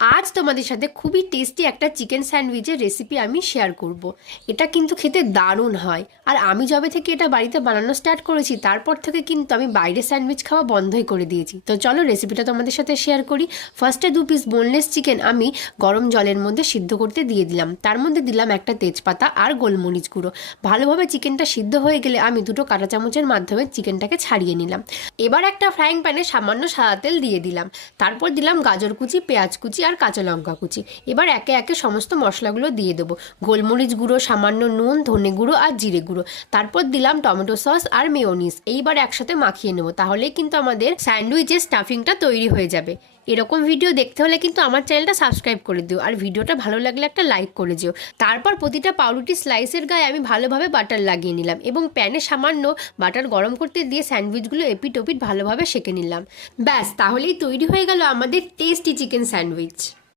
আজ তোমাদের সাথে খুবই টেস্টি একটা চিকেন স্যান্ডউইচের রেসিপি আমি শেয়ার করব। এটা কিন্তু খেতে দারুণ হয়। আর আমি যবে থেকে এটা বাড়িতে বানানো স্টার্ট করেছি তারপর থেকে কিন্তু আমি বাইরে স্যান্ডউইচ খাওয়া বন্ধই করে দিয়েছি। তো চলো রেসিপিটা তোমাদের সাথে শেয়ার করি। ফার্স্টে 2 পিস বোনলেস চিকেন আমি গরম জলের মধ্যে সিদ্ধ করতে দিয়ে দিলাম। তার মধ্যে দিলাম একটা তেজপাতা আর গোলমরিচ গুঁড়ো। ভালোভাবে চিকেনটা সিদ্ধ হয়ে গেলে আমি 2টো কাঁটা চামচের মাধ্যমে চিকেনটাকে ছাড়িয়ে নিলাম। এবার একটা ফ্রাইং প্যানে সামান্য সাদা তেল দিয়ে দিলাম। তারপর দিলাম গাজর কুচি, পেঁয়াজ কুচি আর কাঁচা লঙ্কা কুচি। এবার একে একে সমস্ত মশলাগুলো দিয়ে দেবো। গোলমরিচ গুঁড়ো, সামান্য নুন, ধনে গুঁড়ো আর জিরে গুঁড়ো। তারপর দিলাম টমেটো সস আর মেয়োনিজ। এইবার একসাথে মাখিয়ে নেবো, তাহলেই কিন্তু আমাদের স্যান্ডউইচের স্টাফিংটা তৈরি হয়ে যাবে। এরকম ভিডিও দেখতে হলে কিন্তু আমার চ্যানেলটা সাবস্ক্রাইব করে দিও, আর ভিডিওটা ভালো লাগলে একটা লাইক করে দিও। তারপর প্রতিটা পাউরুটি স্লাইসের গায়ে আমি ভালোভাবে বাটার লাগিয়ে নিলাম এবং প্যানে সামান্য বাটার গরম করতে দিয়ে স্যান্ডউইচগুলো এপিট ওপিট ভালোভাবে সেঁকে নিলাম। ব্যাস, তাহলেই তৈরি হয়ে গেল আমাদের টেস্টি চিকেন স্যান্ডউইচ।